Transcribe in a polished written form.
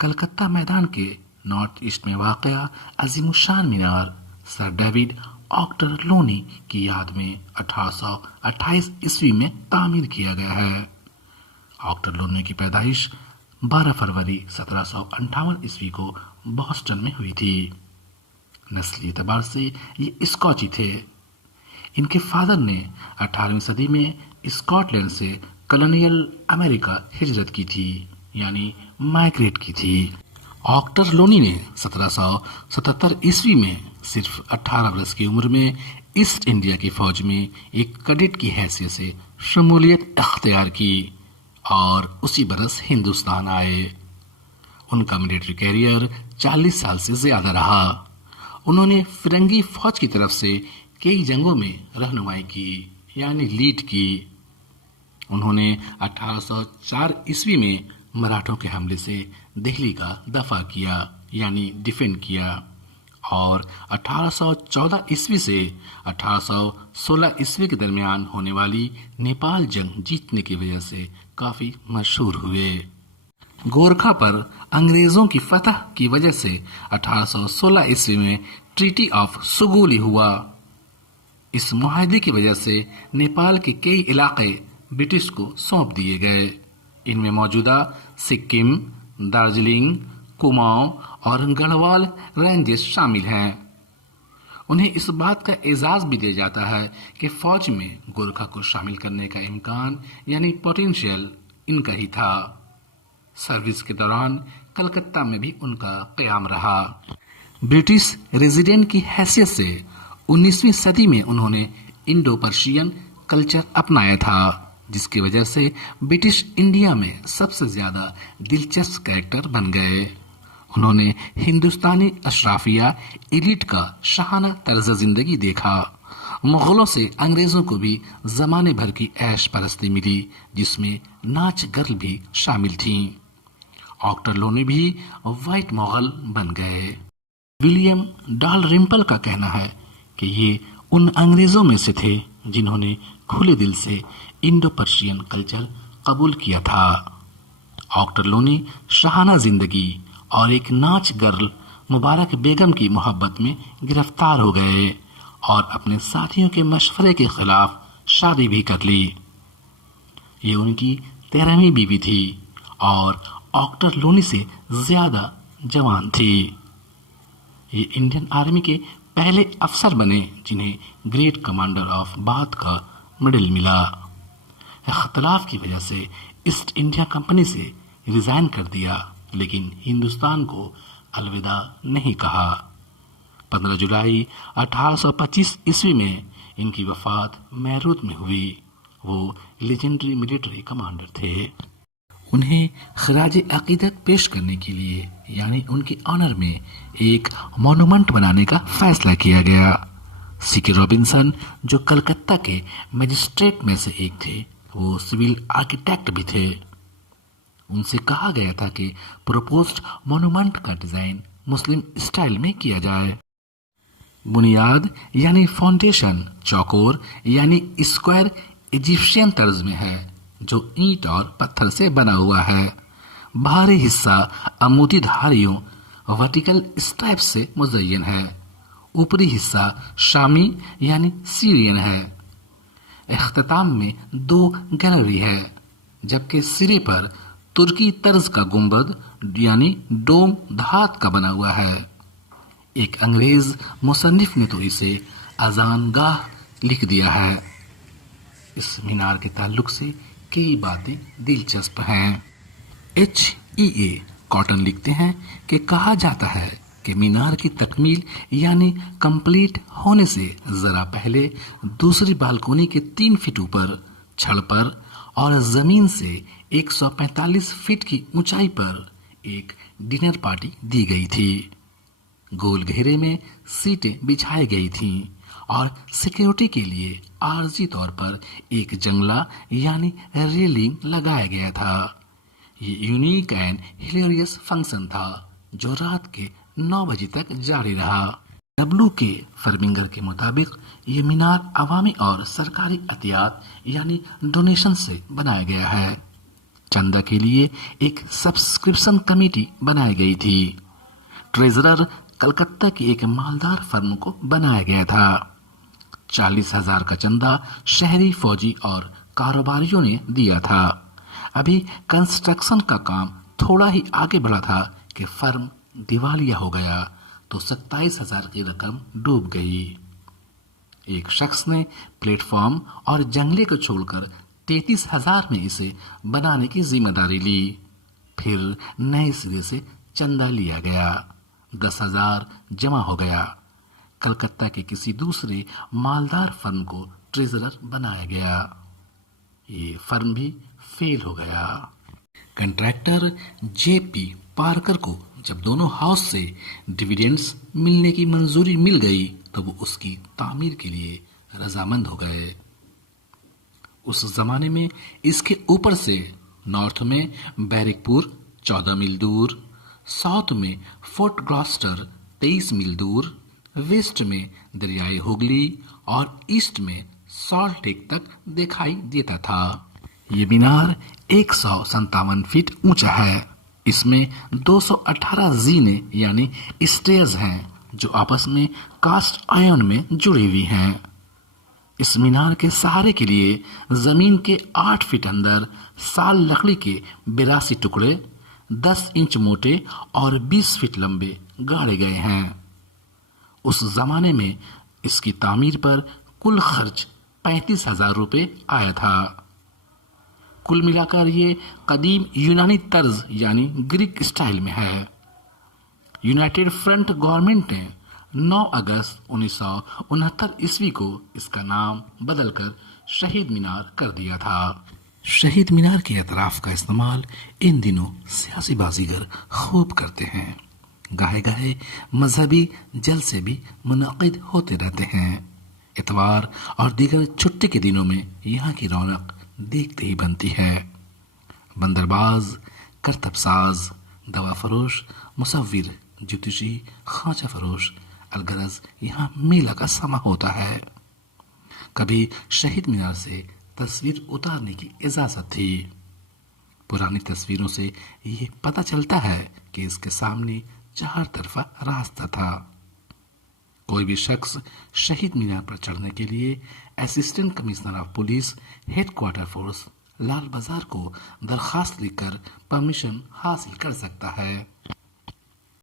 کلکتہ میدان کے north east میں واقع عظیم الشان مینار سر ڈیوڈ آکٹر لونی کی یاد میں 1828 عیسوی میں تعمیر کیا گیا ہے۔ آکٹر لونی کی پیدائش 12 فروری 1758 عیسوی کو بوسٹن میں ہوئی تھی۔ نسلی اعتبار سے یہ اسکاچی تھے۔ ان کے فادر نے 18ویں صدی میں اسکاٹ لینڈ سے کلونیل امریکہ ہجرت کی تھی، یعنی مائگریٹ کی تھی۔ آکٹر لونی نے 1777 عیسوی میں صرف 18 برس کی عمر میں ایسٹ انڈیا کی فوج میں ایک کیڈٹ کی حیثیت سے شمولیت اختیار کی اور اسی برس ہندوستان آئے۔ ان کا ملٹری کیریئر 40 سال سے زیادہ رہا۔ انہوں نے فرنگی فوج کی طرف سے کئی جنگوں میں رہنمائی کی، یعنی لیڈ کی۔ انہوں نے 1804 عیسوی میں مراٹھوں کے حملے سے دہلی کا دفاع کیا، یعنی ڈیفینڈ کیا، اور 1814 عیسوی سے 1816 عیسوی کے درمیان ہونے والی نیپال جنگ جیتنے کی وجہ سے کافی مشہور ہوئے۔ گورکھا پر انگریزوں کی فتح کی وجہ سے 1816 عیسوی میں ٹریٹی آف سگولی ہوا۔ اس معاہدے کی وجہ سے نیپال کے کئی علاقے برٹش کو سونپ دیے گئے۔ ان میں موجودہ سکم، دارجلنگ، کماؤں اور گڑھوال رینجز شامل ہیں۔ انہیں اس بات کا اعزاز بھی دیا جاتا ہے کہ فوج میں گورکھا کو شامل کرنے کا امکان، یعنی پوٹینشیل، ان کا ہی تھا۔ سروس کے دوران کلکتہ میں بھی ان کا قیام رہا۔ برٹش ریزیڈنٹ کی حیثیت سے 19ویں صدی میں انہوں نے انڈو پرشین کلچر اپنایا تھا، جس کی وجہ سے برٹش انڈیا میں سب سے زیادہ دلچسپ کریکٹر بن گئے۔ انہوں نے ہندوستانی اشرافیہ ایلیٹ کا شاہانہ طرز زندگی دیکھا۔ مغلوں سے انگریزوں کو بھی زمانے بھر کی عیش پرستی ملی، جس میں ناچ گرل بھی شامل تھیں۔ آکٹر لونی بھی وائٹ مغل بن گئے۔ ولیم ڈال-ریمپل کا کہنا ہے کہ یہ ان انگریزوں میں سے تھے جنہوں نے کھلے دل سے انڈو پرشین کلچر قبول کیا تھا۔ آکٹر لونی شاہانہ زندگی اور ایک ناچ گرل مبارک بیگم کی محبت میں گرفتار ہو گئے اور اپنے ساتھیوں کے مشورے کے خلاف شادی بھی کر لی۔ یہ ان کی 13ویں بیوی تھی اور آکٹر لونی سے زیادہ جوان تھی۔ یہ انڈین آرمی کے پہلے افسر بنے جنہیں گریٹ کمانڈر آف بھارت کا میڈل ملا۔ اختلاف کی وجہ سے ایسٹ انڈیا کمپنی سے ریزائن کر دیا، لیکن ہندوستان کو الوداع نہیں کہا۔ 15 جولائی 1825 عیسوی میں ان کی وفات میروت میں ہوئی۔ وہ لیجنڈری ملٹری کمانڈر تھے۔ انہیں خراج عقیدت پیش کرنے کے لیے، یعنی ان کے آنر میں ایک مونومنٹ بنانے کا فیصلہ کیا گیا۔ سی کے رابنسن، جو کلکتہ کے مجسٹریٹ میں سے ایک تھے، وہ سول آرکیٹیکٹ بھی تھے۔ ان سے کہا گیا تھا کہ پروپوزڈ مونومنٹ کا ڈیزائن مسلم اسٹائل میں کیا جائے۔ بنیاد یعنی فاؤنڈیشن چوکور یعنی اسکوائر ایجپشین طرز میں ہے، جو اینٹ اور پتھر سے بنا ہوا ہے۔ باہری حصہ عمودی دھاریوں ورٹیکل اسٹرائپ سے مزین ہے۔ اوپری حصہ شامی یعنی سیرین ہے۔ اختتام میں 2 گیلری ہے، جبکہ سرے پر ترکی طرز کا گنبد یعنی ڈوم دھات کا بنا ہوا ہے۔ ایک انگریز مصنف نے تو اسے اذان گاہ لکھ دیا ہے۔ اس مینار کے تعلق سے کئی باتیں دلچسپ ہیں۔ HEA کاٹن لکھتے ہیں کہ کہا جاتا ہے کہ مینار کی تکمیل یعنی کمپلیٹ ہونے سے ذرا پہلے دوسری بالکونی کے 3 فٹ اوپر چھڑ پر اور زمین سے 145 فٹ کی اونچائی پر ایک ڈنر پارٹی دی گئی تھی۔ گول گھیرے میں سیٹیں بچھائی گئی تھیں اور سیکیورٹی کے لیے عارضی طور پر ایک جنگلہ یعنی ریلنگ لگایا گیا تھا۔ یہ یونیک اینڈ ہلیریس فنکشن تھا جو رات کے 9 بجے تک جاری رہا۔ ڈبلو کے فرمنگر کے مطابق یہ مینار عوامی اور سرکاری عطیات یعنی ڈونیشن سے بنایا گیا ہے۔ چندہ کے لیے ایک سبسکرپشن کمیٹی بنائی گئی تھی۔ ٹریزرر کلکتہ کی ایک مالدار فرم کو بنایا گیا تھا۔ 40,000 کا چندہ شہری، فوجی اور کاروباریوں نے دیا تھا۔ ابھی کنسٹرکشن کا کام تھوڑا ہی آگے بڑھا تھا کہ فرم دیوالیہ ہو گیا تو 27,000 کی رقم ڈوب گئی۔ ایک شخص نے پلیٹ فارم اور جنگلے کو چھوڑ کر 33,000 میں اسے بنانے کی ذمہ داری لی۔ پھر نئے سرے سے چندہ لیا گیا، 10,000 جمع ہو گیا۔ کلکتہ کے کسی دوسرے مالدار فرم کو ٹریزرر بنایا گیا، یہ فرم بھی فیل ہو گیا۔ کنٹریکٹر جے پی پارکر کو جب دونوں ہاؤس سے ڈویڈینڈز ملنے کی منظوری مل گئی تو وہ اس کی تعمیر کے لیے رضامند ہو گئے۔ اس زمانے میں اس کے اوپر سے نارتھ میں بیرک پور 14 میل دور، ساؤتھ میں فورٹ گلاسٹر 23 میل دور، ویسٹ میں دریائے ہوگلی اور ایسٹ میں سالٹ لیک تک دکھائی دیتا تھا۔ یہ مینار 157 فٹ اونچا ہے۔ اس میں 218 زینے یعنی اسٹیئرز ہیں جو آپس میں کاسٹ آئرن میں جڑی ہوئی ہیں۔ اس مینار کے سہارے کے لیے زمین کے 8 فٹ اندر سال لکڑی کے 82 ٹکڑے 10 انچ موٹے اور 20 فٹ لمبے گاڑے گئے ہیں۔ اس زمانے میں اس کی تعمیر پر کل خرچ 35,000 روپے آیا تھا۔ کل ملا کر یہ قدیم یونانی طرز یعنی گریک اسٹائل میں ہے۔ یونائٹڈ فرنٹ گورنمنٹ نے 9 اگست 1969 عیسوی کو اس کا نام بدل کر شہید مینار کر دیا تھا۔ شہید مینار کے اطراف کا استعمال ان دنوں سیاسی بازیگر خوب کرتے ہیں۔ گاہے گاہے مذہبی جلسے بھی منعقد ہوتے رہتے ہیں۔ اتوار اور دیگر چھٹی کے دنوں میں یہاں کی رونق دیکھتے ہی بنتی ہے۔ بندرباز، کرتب ساز، دوا فروش، مصور، جوتشی، خانچہ فروش، الغرض یہاں میلہ کا سما ہوتا ہے۔ کبھی شہید مینار سے تصویر اتارنے کی اجازت تھی۔ پرانی تصویروں سے یہ پتہ چلتا ہے کہ اس کے سامنے 4 طرفہ راستہ تھا۔ کوئی بھی شخص شہید مینار پر چڑھنے کے لیے assistant commissioner of police headquarter force Lal Bazar کو درخواست لکھ کر پرمیشن حاصل کر سکتا ہے۔